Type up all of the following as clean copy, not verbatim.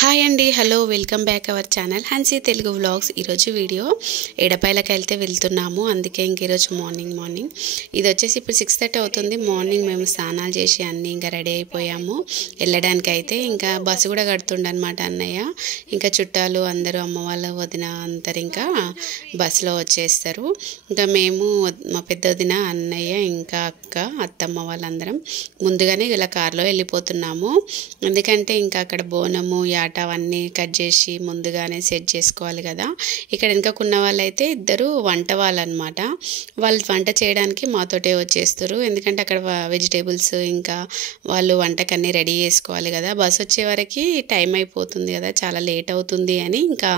Hi అండి, hello, welcome back our channel హన్సీ Telugu vlogs. ఈరోజు video ఎడపాయలకి వెళ్తే వెళ్తున్నాము. అందుకే ఇంక ఈరోజు మార్నింగ్ ఇది వచ్చేసి ఇప్పుడు 6:30 అవుతుంది. మార్నింగ్ మేము స్నానాలు చేసి అన్నీ ఇంకా రెడీ అయిపోయాము వెళ్ళడానికి. అయితే ఇంకా బస్సు కూడా కడుతుండనమాట అన్నయ్య. ఇంకా చుట్టాలు అందరూ, అమ్మ వాళ్ళ వదిన అందరు ఇంకా బస్సులో వచ్చేస్తారు. ఇంకా మేము, మా పెద్ద వదిన, అన్నయ్య, ఇంకా అక్క, అత్తమ్మ వాళ్ళందరం ముందుగానే ఇలా కారులో వెళ్ళిపోతున్నాము. ఎందుకంటే ఇంకా అక్కడ బోనము, యాట అవన్నీ కట్ చేసి ముందుగానే సెట్ చేసుకోవాలి కదా. ఇక్కడ వెనుకకున్న వాళ్ళైతే ఇద్దరు వంట వాళ్ళు అనమాట. వాళ్ళు వంట చేయడానికి మాతోటే వచ్చేస్తారు. ఎందుకంటే అక్కడ వెజిటేబుల్స్ ఇంకా వాళ్ళు వంటకన్నీ రెడీ చేసుకోవాలి కదా. బస్ వచ్చే వరకు టైం అయిపోతుంది కదా, చాలా లేట్ అవుతుంది అని ఇంకా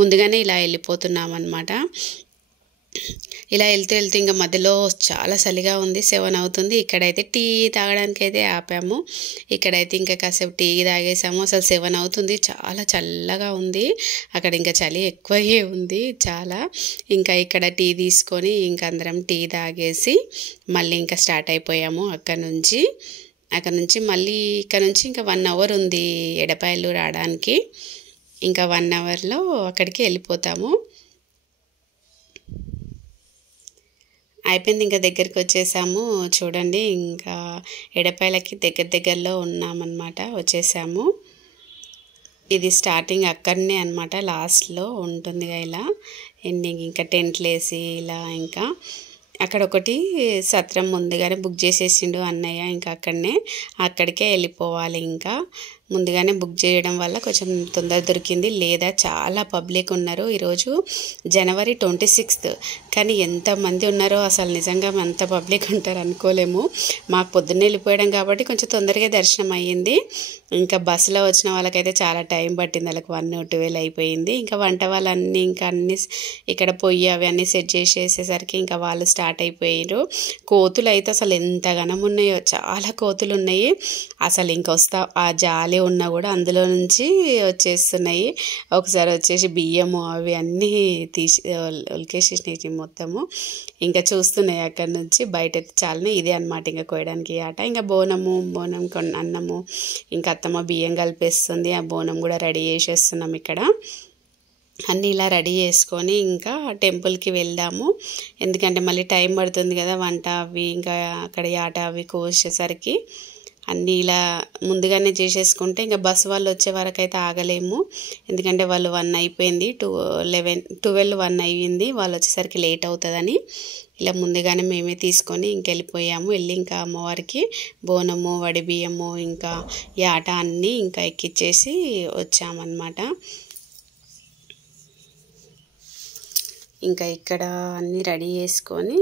ముందుగానే ఇలా వెళ్ళిపోతున్నాం అనమాట. ఇలా వెళ్తూ ఇంకా మధ్యలో చాలా చలిగా ఉంది. 7 అవుతుంది. ఇక్కడైతే టీ తాగడానికి అయితే ఆపాము. ఇక్కడైతే ఇంకా కాసేపు టీ తాగేసాము. అసలు 7 అవుతుంది, చాలా చల్లగా ఉంది. అక్కడ ఇంకా చలి ఎక్కువే ఉంది చాలా. ఇంకా ఇక్కడ టీ తీసుకొని ఇంకా అందరం టీ తాగేసి మళ్ళీ ఇంకా స్టార్ట్ అయిపోయాము అక్కడ నుంచి మళ్ళీ ఇక్కడ నుంచి ఇంకా 1 అవర్ ఉంది ఎడపాయలు రావడానికి. ఇంకా 1 అవర్లో అక్కడికి వెళ్ళిపోతాము. అయిపోయింది, ఇంకా దగ్గరికి వచ్చేసాము. చూడండి, ఇంకా ఎడపాయలకి దగ్గరలో ఉన్నామన్నమాట, వచ్చేసాము. ఇది స్టార్టింగ్ అక్కడనే అనమాట, లాస్ట్లో ఉంటుందిగా ఇలా ఎండింగ్. ఇంకా టెంట్లు వేసి ఇలా ఇంకా అక్కడ ఒకటి సత్రం ముందుగానే బుక్ చేసేసిండు అన్నయ్య. ఇంకా అక్కడికే వెళ్ళిపోవాలి. ఇంకా ముందుగానే బుక్ చేయడం వల్ల కొంచెం తొందర దొరికింది. లేదా చాలా పబ్లిక్ ఉన్నారు. ఈరోజు జనవరి 26th, కానీ ఎంతమంది ఉన్నారో అసలు నిజంగా అంత పబ్లిక్ ఉంటారు అనుకోలేము. మాకు పొద్దున్నే వెళ్ళిపోయడం కాబట్టి కొంచెం తొందరగా దర్శనం అయ్యింది. ఇంకా బస్సులో వచ్చిన వాళ్ళకైతే చాలా టైం పట్టింది. వాళ్ళకి 1-12 అయిపోయింది. ఇంకా వంట వాళ్ళన్నీ ఇంకా అన్నీ ఇక్కడ పొయ్యి అవి అన్నీ సెట్ చేసేసేసరికి ఇంకా వాళ్ళు స్టార్ట్ అయిపోయారు. కోతులు అయితే అసలు ఎంత ఘనం ఉన్నాయో, చాలా కోతులు ఉన్నాయి. అసలు ఇంకొస్తా ఆ జాలి ఉన్నా కూడా అందులో నుంచి వచ్చేస్తున్నాయి. ఒకసారి వచ్చేసి బియ్యము అవి అన్నీ ఒలికేసేసినాయి మొత్తము. ఇంకా చూస్తున్నాయి అక్కడ నుంచి బయట. చాలా ఇదే అనమాట ఇంకా కోయడానికి ఆట. ఇంకా బోనం అన్నము, ఇంకా అత్తమ్మ బియ్యం కలిపేస్తుంది. ఆ బోనం కూడా రెడీ చేసేస్తున్నాం ఇక్కడ. అన్నీ ఇలా రెడీ చేసుకొని ఇంకా టెంపుల్కి వెళ్దాము. ఎందుకంటే మళ్ళీ టైం పడుతుంది కదా, వంట అవి ఇంకా అక్కడ ఆట అవి కోసేసరికి. అన్నీ ఇలా ముందుగానే చేసేసుకుంటే ఇంకా బస్సు వాళ్ళు వచ్చే వరకు అయితే ఆగలేము. ఎందుకంటే వాళ్ళు 1 అయిపోయింది, 12-1 అయ్యింది. వాళ్ళు వచ్చేసరికి లేట్ అవుతుందని ఇలా ముందుగానే మేమే తీసుకొని ఇంకెళ్ళిపోయాము. వెళ్ళి ఇంకా అమ్మవారికి బోనము, వడి బియ్యము, ఇంకా యాట అన్నీ ఇంకా ఎక్కిచ్చేసి వచ్చామన్నమాట. ఇంకా ఇక్కడ అన్నీ రెడీ చేసుకొని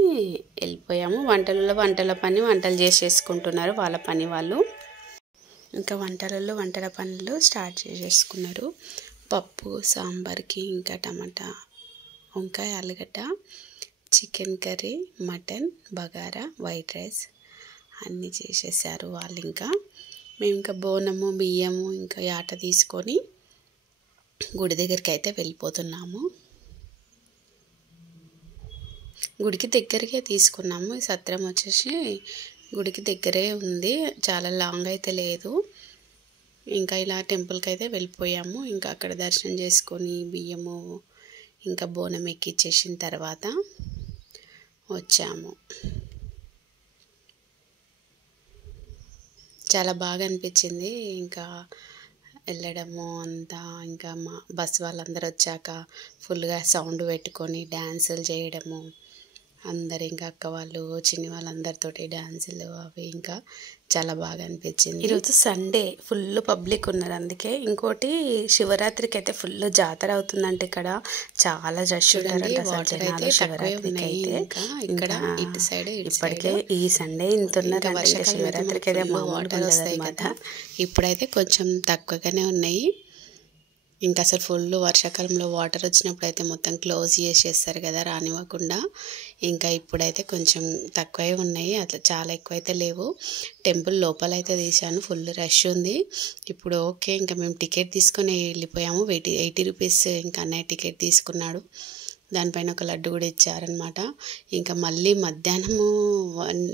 వెళ్ళిపోయాము. వంటలు చేసేసుకుంటున్నారు వాళ్ళ పని వాళ్ళు. ఇంకా వంటల పనులు స్టార్ట్ చేసేసుకున్నారు. పప్పు, సాంబార్కి ఇంకా టమాటా, వంకాయ, ఆలుగడ్డ, chicken curry, mutton, bagara, white rice అన్నీ చేసేసారు వాళ్ళు. ఇంకా మేము ఇంకా బోనము, బియ్యము, ఇంకా యాట తీసుకొని గుడి దగ్గరికి అయితే వెళ్ళిపోతున్నాము. గుడికి దగ్గరకే తీసుకున్నాము. ఈ సత్రం వచ్చేసి గుడికి దగ్గరే ఉంది, చాలా లాంగ్ అయితే లేదు. ఇంకా ఇలా టెంపుల్కి అయితే వెళ్ళిపోయాము. ఇంకా అక్కడ దర్శనం చేసుకొని బియ్యము ఇంకా బోనం ఎక్కిచ్చేసిన తర్వాత వచ్చాము. చాలా బాగా అనిపించింది ఇంకా వెళ్ళడము అంతా. ఇంకా మా బస్ వాళ్ళందరూ వచ్చాక ఫుల్గా సౌండ్ పెట్టుకొని డ్యాన్సులు చేయడము, అందరు ఇంకా అక్క వాళ్ళు, చిన్ని వాళ్ళందరితోటి డ్యాన్సులు అవి ఇంకా చాలా బాగా అనిపించింది. ఈరోజు సండే, ఫుల్ పబ్లిక్ ఉన్నారు. అందుకే ఇంకోటి శివరాత్రికి అయితే ఫుల్ జాతర అవుతుందంటే ఇక్కడ చాలా రష్ ఉంటారంట శివరాత్రికి అయితే. ఇక్కడ ఇటు సైడ్ ఇప్పటికే ఈ సండే ఇంత ఉన్నారు. శివరాత్రికి అయితే వాటర్ వస్తాయి కదా, ఇప్పుడైతే కొంచెం తక్కువగానే ఉన్నాయి. ఇంకా అసలు ఫుల్ వర్షాకాలంలో వాటర్ వచ్చినప్పుడు అయితే మొత్తం క్లోజ్ చేసేస్తారు కదా, రానివ్వకుండా. ఇంకా ఇప్పుడైతే కొంచెం తక్కువే ఉన్నాయి, అట్లా చాలా ఎక్కువైతే లేవు. టెంపుల్ లోపల అయితే తీశాను, ఫుల్ రష్ ఉంది ఇప్పుడు. ఓకే, ఇంకా మేము టికెట్ తీసుకొని వెళ్ళిపోయాము. 80 రూపీస్ ఇంకా అన్నయ్య టికెట్ తీసుకున్నాడు. దానిపైన ఒక లడ్డు కూడా ఇచ్చారనమాట. ఇంకా మళ్ళీ మధ్యాహ్నము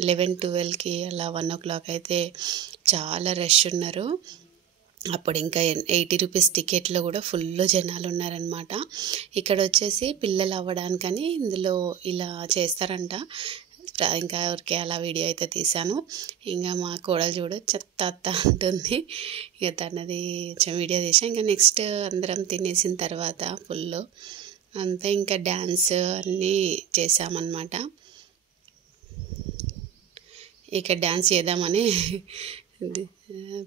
11-12కి అలా 1 o'clock అయితే చాలా రష్ ఉన్నారు. అప్పుడు ఇంకా 80 రూపీస్ టికెట్లో కూడా ఫుల్ జనాలు ఉన్నారనమాట. ఇక్కడ వచ్చేసి పిల్లలు అవ్వడానికని ఇందులో ఇలా చేస్తారంట. ఇంకా ఊరికే అలా వీడియో అయితే తీశాను. ఇంకా మా కోడలు చూడు చెత్త అత్త అంటుంది. ఇక తనది కొంచెం వీడియో తీసా. ఇంకా నెక్స్ట్ అందరం తినేసిన తర్వాత ఫుల్ అంతా ఇంకా డ్యాన్స్ అన్నీ చేసామన్నమాట. ఇక డ్యాన్స్ చేద్దామని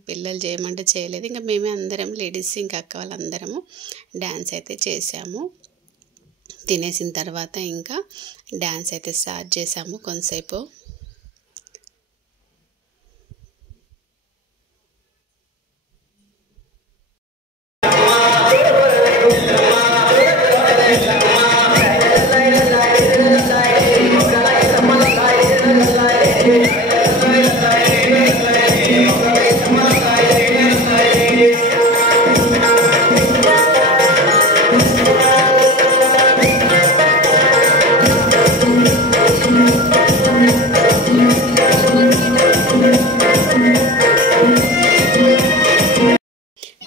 పిల్లలు చేయమంటే చేయలేదు. ఇంకా మేమే అందరం లేడీస్ ఇంకా అక్క వాళ్ళందరము డ్యాన్స్ అయితే చేసాము. తినేసిన తర్వాత ఇంకా డ్యాన్స్ అయితే స్టార్ట్ చేసాము కొంతసేపు.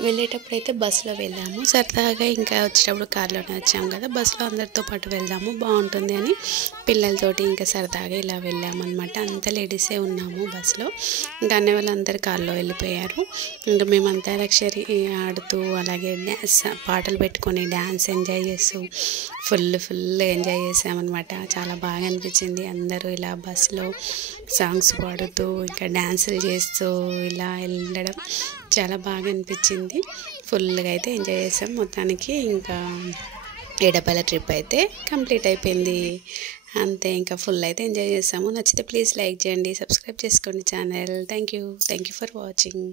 వెళ్ళేటప్పుడు అయితే బస్సులో వెళ్ళాము. సరదాగా ఇంకా వచ్చేటప్పుడు కార్లోనే వచ్చాము కదా, బస్సులో అందరితో పాటు వెళ్దాము బాగుంటుంది అని పిల్లలతోటి ఇంకా సరదాగా ఇలా వెళ్ళామన్నమాట. అంతా లేడీసే ఉన్నాము బస్సులో. ఇంకా అనే వాళ్ళందరూ కార్లో వెళ్ళిపోయారు. ఇంకా మేము అంతాక్షరి ఆడుతూ అలాగే డ్యాన్స్ పాటలు పెట్టుకొని డ్యాన్స్ ఎంజాయ్ చేస్తూ ఫుల్ ఎంజాయ్ చేసామన్నమాట. చాలా బాగా అనిపించింది. అందరూ ఇలా బస్సులో సాంగ్స్ పాడుతూ ఇంకా డ్యాన్సులు చేస్తూ ఇలా వెళ్ళడం చాలా బాగా అనిపించింది. ఫుల్గా అయితే ఎంజాయ్ చేసాం. మొత్తానికి ఇంకా ఎడపల్లి ట్రిప్ అయితే కంప్లీట్ అయిపోయింది. అంతే, ఇంకా ఫుల్ అయితే ఎంజాయ్ చేసాము. నచ్చితే ప్లీజ్ లైక్ చేయండి, సబ్స్క్రైబ్ చేసుకోండి channel. Thank you for watching.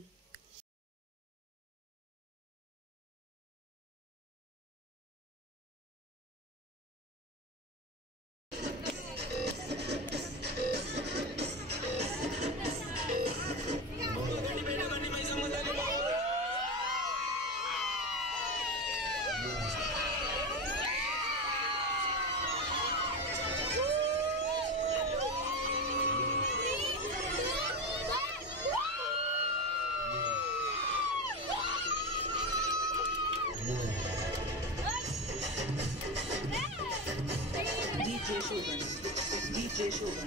DJ Shogun.